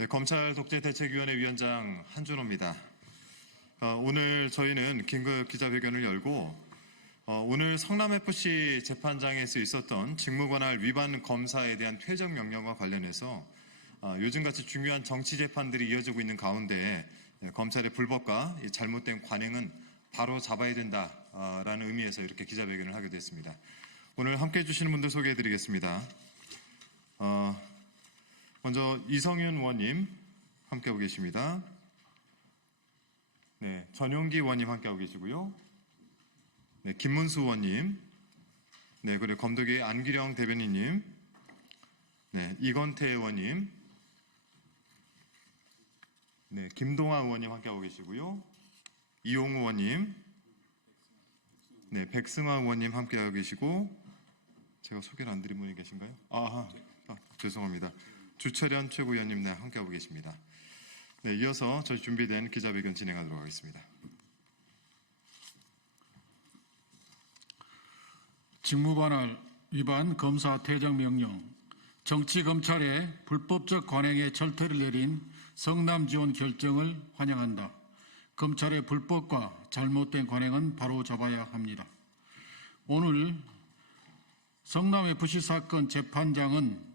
네, 검찰 독재 대책위원회 위원장 한준호입니다. 어, 오늘 저희는 긴급 기자회견을 열고 어, 오늘 성남FC 재판장에서 있었던 직무관할 위반 검사에 대한 퇴정 명령과 관련해서 어, 요즘같이 중요한 정치 재판들이 이어지고 있는 가운데 예, 검찰의 불법과 이 잘못된 관행은 바로 잡아야 된다라는 의미에서 이렇게 기자회견을 하게 됐습니다. 오늘 함께 해 주시는 분들 소개해 드리겠습니다. 어, 먼저 이성윤 의원님 함께하고 계십니다. 네, 전용기 의원님 함께하고 계시고요. 네, 김문수 의원님. 네, 그리고 검도기 안기령 대변인님. 네, 이건태 의원님. 네, 김동아 의원님 함께하고 계시고요. 이용우 의원님. 네, 백승화 의원님 함께하고 계시고 제가 소개를 안 드린 분이 계신가요? 아, 아 죄송합니다. 주철현 최고위원님 네, 함께하고 계십니다. 네, 이어서 저희 준비된 기자회견 진행하도록 하겠습니다. 직무관할 위반 검사 퇴정 명령, 정치 검찰의 불법적 관행에 철퇴를 내린 성남 지원 결정을 환영한다. 검찰의 불법과 잘못된 관행은 바로 잡아야 합니다. 오늘 성남 FC 사건 재판장은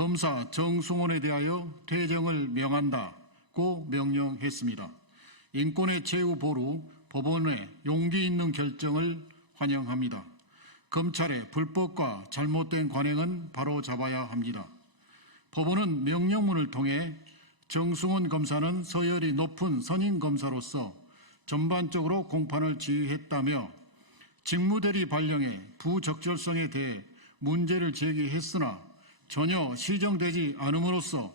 검사 정승원에 대하여 퇴정을 명한다고 명령했습니다. 인권의 최후 보루 법원의 용기 있는 결정을 환영합니다. 검찰의 불법과 잘못된 관행은 바로 잡아야 합니다. 법원은 명령문을 통해 정승원 검사는 서열이 높은 선임 검사로서 전반적으로 공판을 지휘했다며 직무대리 발령의 부적절성에 대해 문제를 제기했으나 전혀 시정되지 않음으로써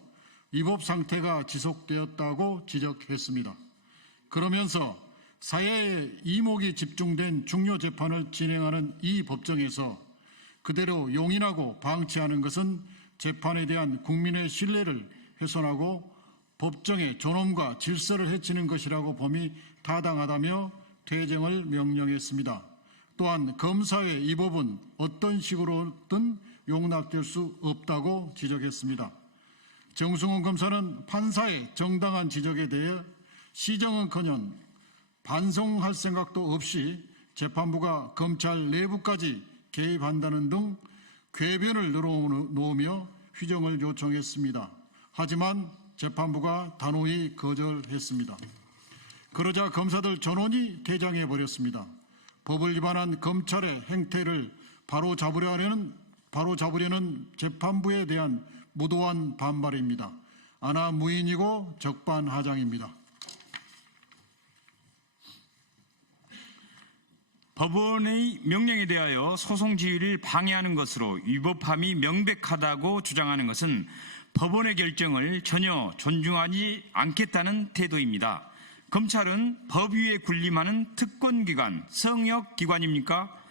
위법 상태가 지속되었다고 지적했습니다. 그러면서 사회의 이목이 집중된 중요 재판을 진행하는 이 법정에서 그대로 용인하고 방치하는 것은 재판에 대한 국민의 신뢰를 훼손하고 법정의 존엄과 질서를 해치는 것이라고 봄이 타당하다며 퇴정을 명령했습니다. 또한 검사의 이 법은 어떤 식으로든 용납될 수 없다고 지적했습니다. 정승훈 검사는 판사의 정당한 지적에 대해 시정은커녕 반성할 생각도 없이 재판부가 검찰 내부까지 개입한다는 등 궤변을 늘어놓으며 휴정을 요청했습니다. 하지만 재판부가 단호히 거절했습니다. 그러자 검사들 전원이 퇴장해 버렸습니다. 법을 위반한 검찰의 행태를 바로 잡으려는 바로 잡으려는 재판부에 대한 무도한 반발입니다. 아나 무인이고 적반하장입니다. 법원의 명령에 대하여 소송 지휘를 방해하는 것으로 위법함이 명백하다고 주장하는 것은 법원의 결정을 전혀 존중하지 않겠다는 태도입니다. 검찰은 법 위에 군림하는 특권기관, 성역기관입니까?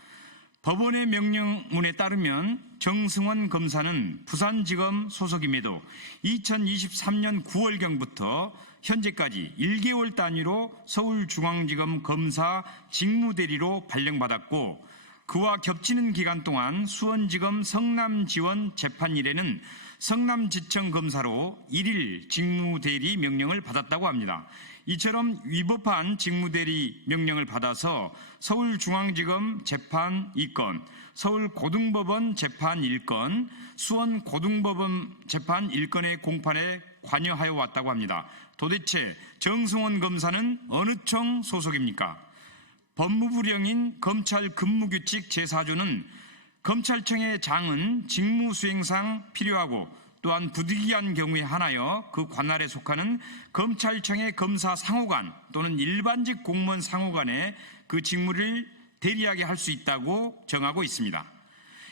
법원의 명령문에 따르면 정승원 검사는 부산지검 소속임에도 2023년 9월경부터 현재까지 1개월 단위로 서울중앙지검 검사 직무대리로 발령받았고 그와 겹치는 기간 동안 수원지검 성남지원 재판 일에는 성남지청 검사로 1일 직무대리 명령을 받았다고 합니다. 이처럼 위법한 직무대리 명령을 받아서 서울중앙지검 재판 2건, 서울고등법원 재판 1건, 수원고등법원 재판 1건의 공판에 관여하여 왔다고 합니다. 도대체 정승원 검사는 어느 청 소속입니까? 법무부령인 검찰 근무규칙 제4조는 검찰청의 장은 직무 수행상 필요하고 또한 부득이한 경우에 한하여 그 관할에 속하는 검찰청의 검사 상호관 또는 일반직 공무원 상호관에 그 직무를 대리하게 할 수 있다고 정하고 있습니다.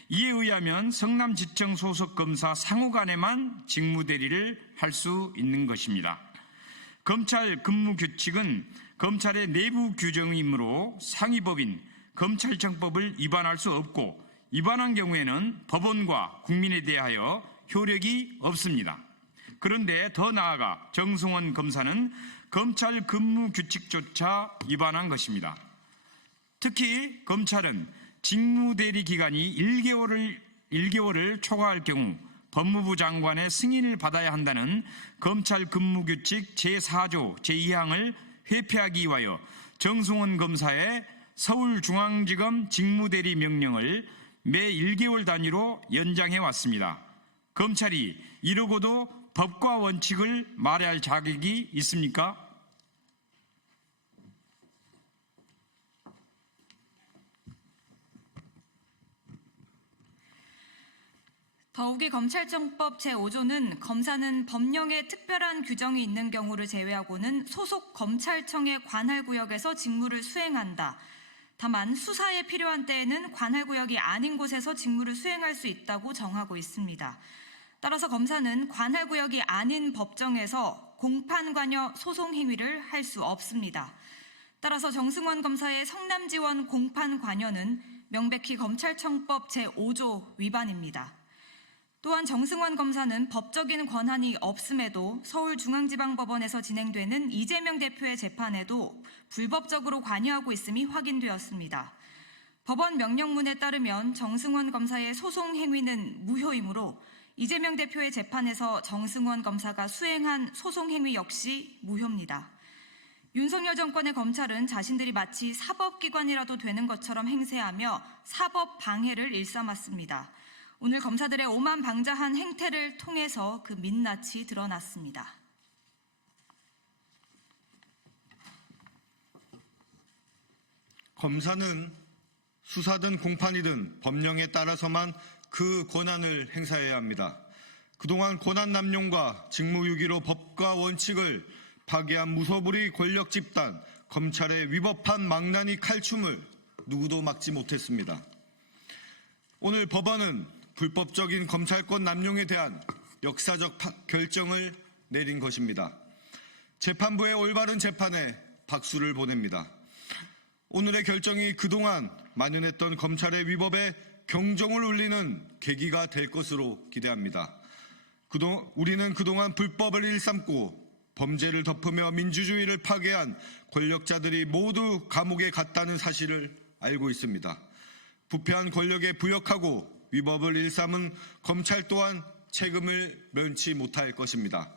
이에 의하면 성남지청 소속 검사 상호간에만 직무 대리를 할 수 있는 것입니다. 검찰 근무 규칙은 검찰의 내부 규정이므로 상위법인 검찰청법을 위반할 수 없고 위반한 경우에는 법원과 국민에 대하여 효력이 없습니다. 그런데 더 나아가 정승원 검사는 검찰 근무 규칙조차 위반한 것입니다. 특히 검찰은 직무대리 기간이 1개월을, 1개월을 초과할 경우 법무부 장관의 승인을 받아야 한다는 검찰 근무규칙 제4조 제2항을 회피하기 위하여 정승원 검사의 서울중앙지검 직무대리 명령을 매 1개월 단위로 연장해 왔습니다. 검찰이 이러고도 법과 원칙을 말할 자격이 있습니까? 더욱이 검찰청법 제5조는 검사는 법령에 특별한 규정이 있는 경우를 제외하고는 소속 검찰청의 관할 구역에서 직무를 수행한다. 다만 수사에 필요한 때에는 관할 구역이 아닌 곳에서 직무를 수행할 수 있다고 정하고 있습니다. 따라서 검사는 관할 구역이 아닌 법정에서 공판 관여 소송 행위를 할 수 없습니다. 따라서 정승원 검사의 성남지원 공판 관여는 명백히 검찰청법 제5조 위반입니다. 또한 정승원 검사는 법적인 권한이 없음에도 서울중앙지방법원에서 진행되는 이재명 대표의 재판에도 불법적으로 관여하고 있음이 확인되었습니다. 법원 명령문에 따르면 정승원 검사의 소송 행위는 무효이므로 이재명 대표의 재판에서 정승원 검사가 수행한 소송 행위 역시 무효입니다. 윤석열 정권의 검찰은 자신들이 마치 사법기관이라도 되는 것처럼 행세하며 사법 방해를 일삼았습니다. 오늘 검사들의 오만 방자한 행태를 통해서 그 민낯이 드러났습니다. 검사는 수사든 공판이든 법령에 따라서만 그 권한을 행사해야 합니다. 그동안 권한 남용과 직무유기로 법과 원칙을 파괴한 무소불위 권력 집단, 검찰의 위법한 망나니 칼춤을 누구도 막지 못했습니다. 오늘 법원은 불법적인 검찰권 남용에 대한 역사적 파- 결정을 내린 것입니다. 재판부의 올바른 재판에 박수를 보냅니다. 오늘의 결정이 그동안 만연했던 검찰의 위법에 경종을 울리는 계기가 될 것으로 기대합니다. 그동, 우리는 그동안 불법을 일삼고 범죄를 덮으며 민주주의를 파괴한 권력자들이 모두 감옥에 갔다는 사실을 알고 있습니다. 부패한 권력에 부역하고 위법을 일삼은 검찰 또한 책임을 면치 못할 것입니다.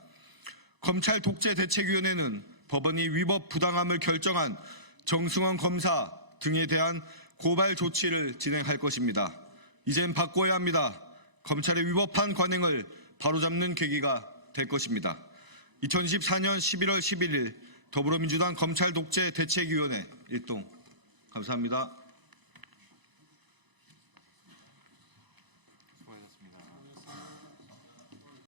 검찰 독재 대책위원회는 법원이 위법 부당함을 결정한 정승원 검사 등에 대한 고발 조치를 진행할 것입니다. 이젠 바꿔야 합니다. 검찰의 위법한 관행을 바로잡는 계기가 될 것입니다. 2024년 11월 11일 더불어민주당 검찰 독재 대책위원회 일동 감사합니다.